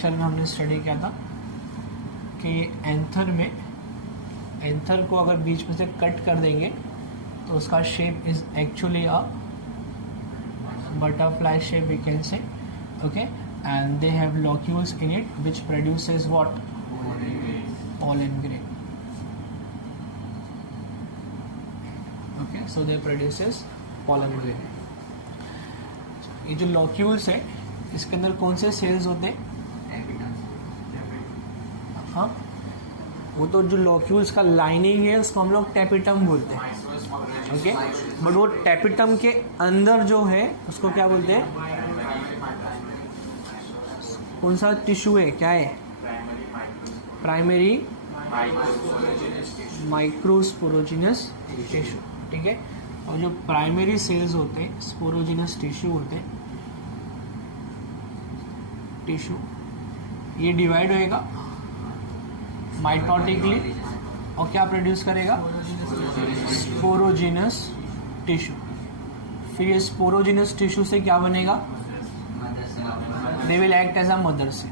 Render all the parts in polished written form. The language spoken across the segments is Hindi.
लेक्चर में हमने स्टडी किया था कि एंथर को अगर बीच में से कट कर देंगे तो उसका shape is actually a butterfly shape we can say, okay, and they have locules in it which produces what? Pollen grain. Okay, so they produces pollen grain. ये जो locules है इसके अंदर कौन से सेल्स होते हैं? हाँ, वो तो जो locules का लाइनिंग है उसको हम लोग टेपिटम बोलते हैं, ओके, बट वो टेपिटम के अंदर जो है उसको क्या बोलते हैं? कौन सा टिश्यू है, क्या है? प्राइमरी माइक्रोस्पोरोजिनस टिश्यू, ठीक है। और जो प्राइमरी सेल्स होते हैं, स्पोरोजिनस टिश्यू होते हैं, टिश्यू, ये डिवाइड होएगा माइटोटिकली और क्या प्रोड्यूस करेगा? Sporogenous tissue. फिर ये स्पोरोजिनस टिश्यू से क्या बनेगा? They will act as a mother cell.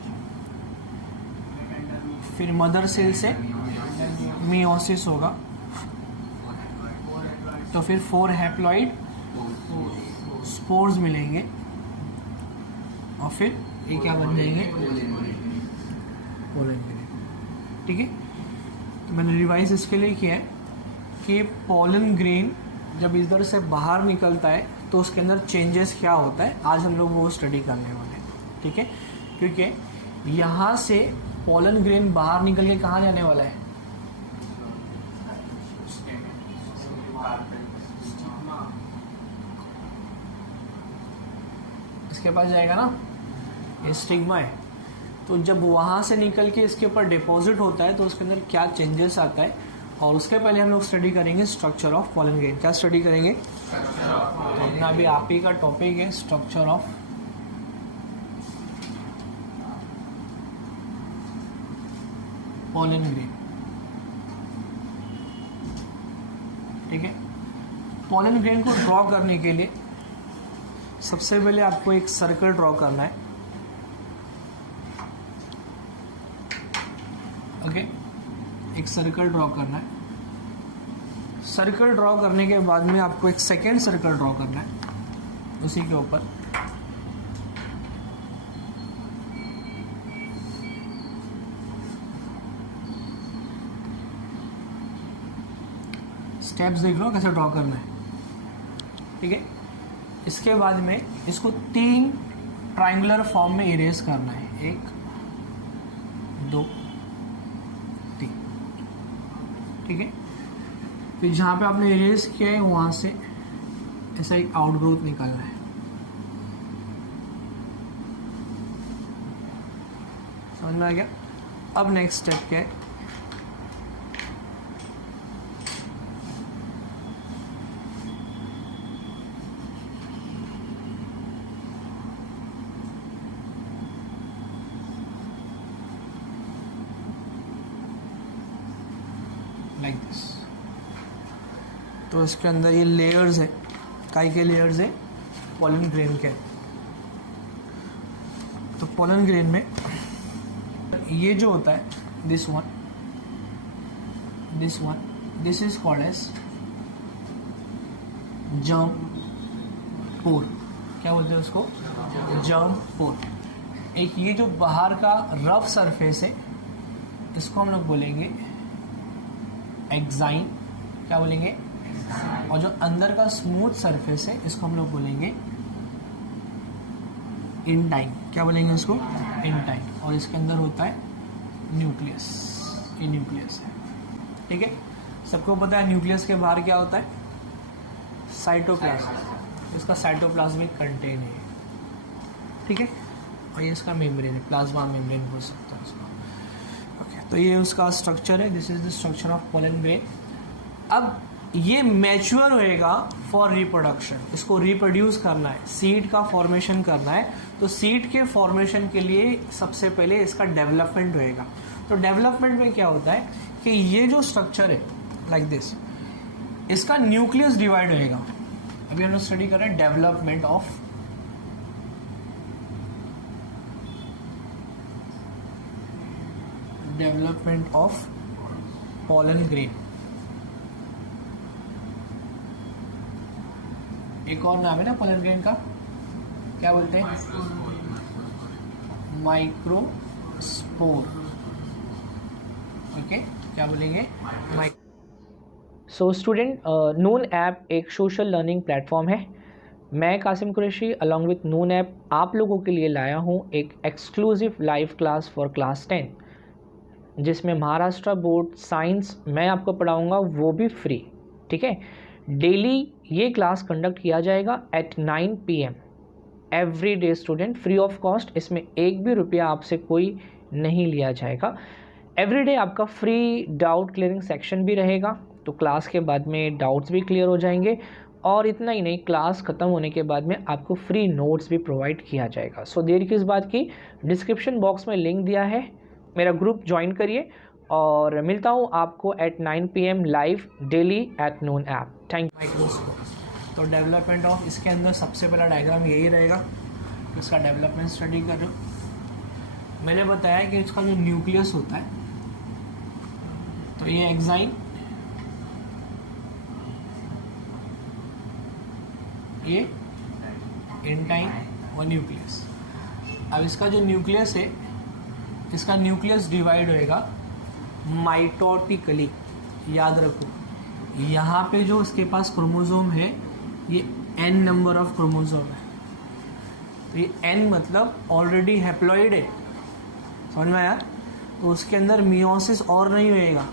फिर मदर सेल से मियोसिस होगा, तो फिर 4 हैप्लॉइड स्पोर्स मिलेंगे और फिर ये क्या बन जाएंगे? पोलन ग्रेन, ठीक है। तो मैंने रिवाइज इसके लिए किया है कि पोलन ग्रेन जब इधर से बाहर निकलता है तो उसके अंदर चेंजेस क्या होता है, आज हम लोग वो स्टडी करने वाले हैं, ठीक है। क्योंकि यहाँ से पोलन ग्रेन बाहर निकल के कहाँ जाने वाला है? इसके पास जाएगा ना, ये स्टिग्मा है। तो जब वहाँ से निकल के इसके ऊपर डिपॉजिट होता है तो उसके अंदर क्या चेंजेस आता है, और उसके पहले हम लोग स्टडी करेंगे स्ट्रक्चर ऑफ पोलन ग्रेन। क्या स्टडी करेंगे? तो अपना अभी आप ही का टॉपिक है स्ट्रक्चर ऑफ पोलन ग्रेन, ठीक है। पोलन ग्रेन को ड्रॉ करने के लिए सबसे पहले आपको एक सर्कल ड्रॉ करना है, ओके, एक सर्कल ड्रॉ करना है। सर्कल ड्रॉ करने के बाद में आपको एक सेकेंड सर्कल ड्रॉ करना है उसी के ऊपर, स्टेप्स देख लो कैसे ड्रॉ करना है, ठीक है। इसके बाद में इसको 3 ट्रायंगुलर फॉर्म में इरेज करना है, 1 2 3, ठीक है। फिर जहाँ पे आपने इरेज किया है वहाँ से ऐसा एक आउटग्रोथ निकालना है, समझ में आ गया? अब नेक्स्ट स्टेप क्या है? Like this. तो इसके अंदर ये लेयर्स है, काय के लेयर्स है? पोलन ग्रेन के। तो पोलन ग्रेन में ये जो होता है this one, this is called as germ pore. क्या बोलते हैं उसको? Germ pore. एक ये जो बाहर का रफ सरफेस है इसको हम लोग बोलेंगे एक्साइन। क्या बोलेंगे? और जो अंदर का स्मूथ सरफेस है इसको हम लोग बोलेंगे इंटाइन। क्या बोलेंगे उसको? इंटाइन। और इसके अंदर होता है न्यूक्लियस, ये न्यूक्लियस है, ठीक है। सबको पता है न्यूक्लियस के बाहर क्या होता है? साइटोप्लाज्म। इसका साइटोप्लाज्मिक कंटेन है, ठीक है। और ये इसका मेम्ब्रेन है, प्लाज्मा मेम्ब्रेन बोल सकता है उसको, ओके। तो ये उसका स्ट्रक्चर है, this is the structure of pollen grain. अब ये मैच्योर होएगा फॉर रिप्रोडक्शन, इसको रिप्रोड्यूस करना है, सीड का फॉर्मेशन करना है। तो सीड के फॉर्मेशन के लिए सबसे पहले इसका डेवलपमेंट होएगा। तो डेवलपमेंट में क्या होता है कि ये जो स्ट्रक्चर है लाइक दिस, इसका न्यूक्लियस डिवाइड होएगा। अभी हम लोग स्टडी कर रहे हैं development of development of pollen grain. एक और नाम है ना पॉलन ग्रेन का, क्या बोलते हैं? माइक्रोस्पोर। ओके, क्या बोलेंगे? सो स्टूडेंट, नून ऐप एक सोशल लर्निंग प्लेटफॉर्म है। मैं Qasim Qureshi along with Noon app आप लोगों के लिए लाया हूँ एक exclusive live class for class 10, जिसमें महाराष्ट्र बोर्ड साइंस मैं आपको पढ़ाऊँगा, वो भी फ्री। ठीक है, डेली ये क्लास कंडक्ट किया जाएगा at 9 PM every day student, free of cost. इसमें एक भी रुपया आपसे कोई नहीं लिया जाएगा। एवरी डे आपका फ्री डाउट क्लियरिंग सेक्शन भी रहेगा, तो क्लास के बाद में डाउट्स भी क्लियर हो जाएंगे। और इतना ही नहीं, क्लास ख़त्म होने के बाद में आपको फ्री नोट्स भी प्रोवाइड किया जाएगा। सो देर किस बात की, डिस्क्रिप्शन बॉक्स में लिंक दिया है, मेरा ग्रुप ज्वाइन करिए और मिलता हूँ आपको at 9 PM live daily at Noon app. Thank you. Microscope, तो डेवलपमेंट ऑफ, इसके अंदर सबसे पहला डायग्राम यही रहेगा, इसका डेवलपमेंट स्टडी कर रहे हो। मैंने बताया कि इसका जो न्यूक्लियस होता है, तो ये एक्साइन, ये एंटाइन और न्यूक्लियस। अब इसका जो न्यूक्लियस है, इसका न्यूक्लियस डिवाइड होएगा माइटोटिकली। याद रखो, यहाँ पे जो इसके पास क्रोमोसोम है, ये n नंबर ऑफ क्रोमोसोम है। तो ये n मतलब ऑलरेडी हैप्लॉइड है, समझ में आया? तो उसके अंदर मियोसिस और नहीं होएगा,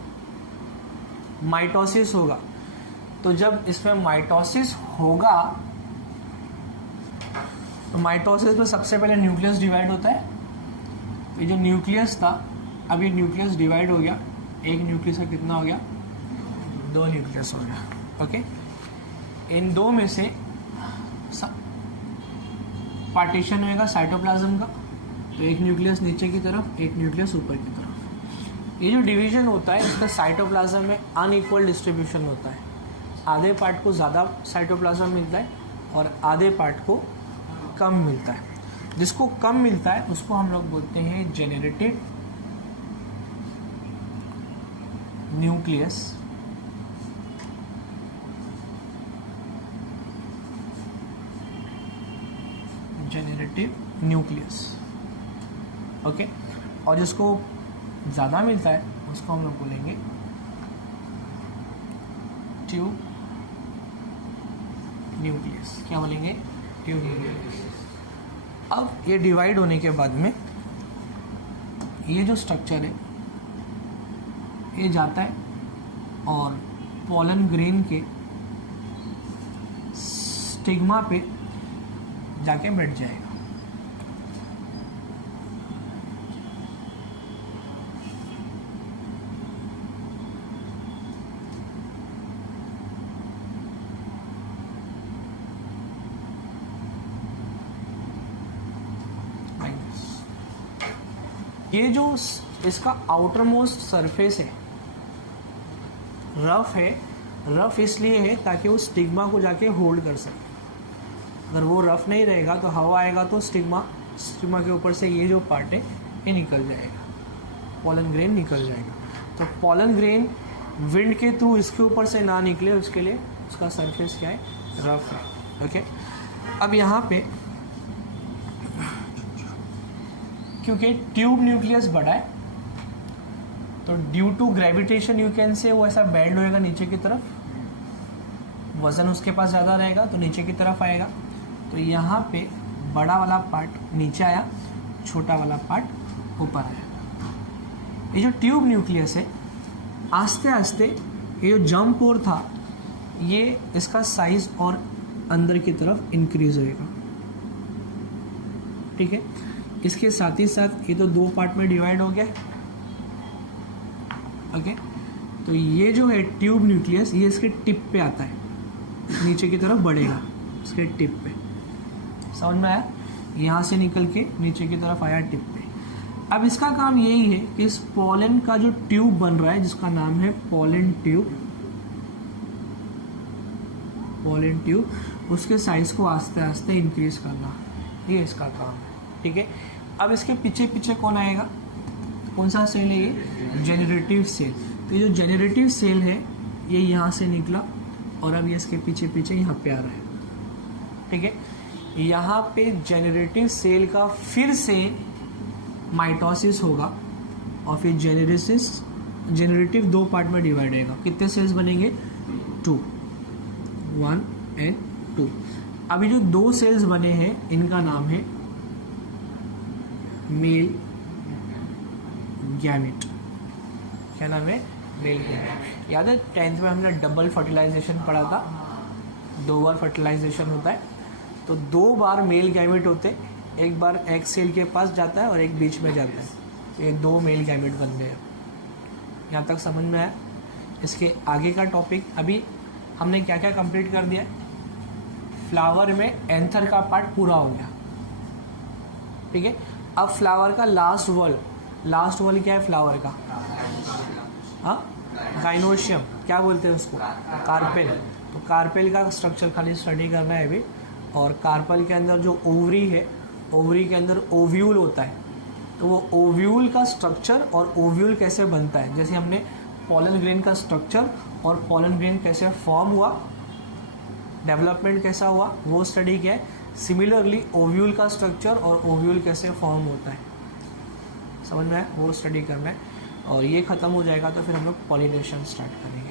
माइटोसिस होगा। तो जब इसमें माइटोसिस होगा, तो माइटोसिस में सबसे पहले न्यूक्लियस डिवाइड होता है। ये जो न्यूक्लियस था, अब ये न्यूक्लियस डिवाइड हो गया, एक न्यूक्लियस का कितना हो गया? 2 न्यूक्लियस हो गया। ओके, इन दो में से पार्टीशन होएगा साइटोप्लाज्म का, तो एक न्यूक्लियस नीचे की तरफ, एक न्यूक्लियस ऊपर की तरफ। ये जो डिवीजन होता है, इसका साइटोप्लाज्म में अनइक्वल डिस्ट्रीब्यूशन होता है। आधे पार्ट को ज़्यादा साइटोप्लाज्म मिलता है और आधे पार्ट को कम मिलता है। जिसको कम मिलता है उसको हम लोग बोलते हैं generative nucleus. Generative nucleus, okay. और जिसको ज़्यादा मिलता है उसको हम लोग बोलेंगे ट्यूब न्यूक्लियस। क्या बोलेंगे? Tube nucleus. अब ये डिवाइड होने के बाद में ये जो स्ट्रक्चर है, ये जाता है और पॉलन ग्रेन के स्टिग्मा पे जाके बैठ जाएगा। ये जो इसका आउटर मोस्ट सरफेस है, रफ है। रफ इसलिए है ताकि वो स्टिग्मा को जाके होल्ड कर सके। अगर वो रफ नहीं रहेगा तो हवा आएगा तो स्टिग्मा के ऊपर से ये जो पार्ट है ये निकल जाएगा, पॉलन ग्रेन निकल जाएगा। तो पॉलन ग्रेन विंड के थ्रू इसके ऊपर से ना निकले, उसके लिए उसका सरफेस क्या है? रफ है। ओके, अब यहाँ पे क्योंकि ट्यूब न्यूक्लियस बड़ा है, तो due to gravitation you can say वो ऐसा बेंड होएगा नीचे की तरफ, वजन उसके पास ज़्यादा रहेगा तो नीचे की तरफ आएगा। तो यहाँ पे बड़ा वाला पार्ट नीचे आया, छोटा वाला पार्ट ऊपर आया। ये जो ट्यूब न्यूक्लियस है, आस्ते आस्ते ये जो जंप और था, ये इसका साइज और अंदर की तरफ इंक्रीज होएगा। ठीक है, इसके साथ ही साथ ये तो दो पार्ट में डिवाइड हो गया। ओके, तो ये जो है ट्यूब न्यूक्लियस, ये इसके टिप पे आता है, नीचे की तरफ बढ़ेगा इसके टिप पे। समझ में आया? यहाँ से निकल के नीचे की तरफ आया टिप पे। अब इसका काम यही है कि इस पॉलन का जो ट्यूब बन रहा है, जिसका नाम है पॉलन ट्यूब, उसके साइज को आस्ते आस्ते इंक्रीज करना, ये इसका काम है। ठीक है, अब इसके पीछे पीछे कौन आएगा? कौन सा सेल है ये? Generative cell. तो ये जो जेनरेटिव सेल है ये यहाँ से निकला और अब ये इसके पीछे पीछे यहाँ पे आ रहा है, ठीक है। यहाँ पे जेनरेटिव सेल का फिर से माइटोसिस होगा और फिर जेनरेटिव 2 पार्ट में डिवाइड होगा। कितने सेल्स बनेंगे? 2, 1 and 2। अभी जो 2 सेल्स बने हैं इनका नाम है मेल गैमेट। क्या नाम है? Male gamete. याद है 10th में हमने डबल फर्टिलाइजेशन पढ़ा था, 2 बार फर्टिलाइजेशन होता है, तो 2 बार मेल गैमेट होते हैं, एक बार एग सेल के पास जाता है और एक बीच में जाता है, तो ये 2 मेल गैमेट बन गए। यहाँ तक समझ में आया? इसके आगे का टॉपिक अभी हमने क्या क्या कंप्लीट कर दिया है। फ्लावर में एंथर का पार्ट पूरा हो गया, ठीक है। अब फ्लावर का लास्ट वॉल क्या है फ्लावर का? हाँ, गाइनोशियम। क्या बोलते हैं उसको? कार्पेल। तो कार्पेल का स्ट्रक्चर खाली स्टडी करना है अभी। और कार्पेल के अंदर जो ओवरी है, ओवरी के अंदर ओव्यूल होता है, तो वो ओव्यूल का स्ट्रक्चर और ओव्यूल कैसे बनता है, जैसे हमने पॉलन ग्रेन का स्ट्रक्चर और पॉलन ग्रेन कैसे फॉर्म हुआ, डेवलपमेंट कैसा हुआ, वो स्टडी किया है। सिमिलरली ओव्यूल का स्ट्रक्चर और ओव्यूल कैसे फॉर्म होता है, समझ में आया? वो स्टडी करना है। और ये ख़त्म हो जाएगा तो फिर हम लोग पॉलिनेशन स्टार्ट करेंगे।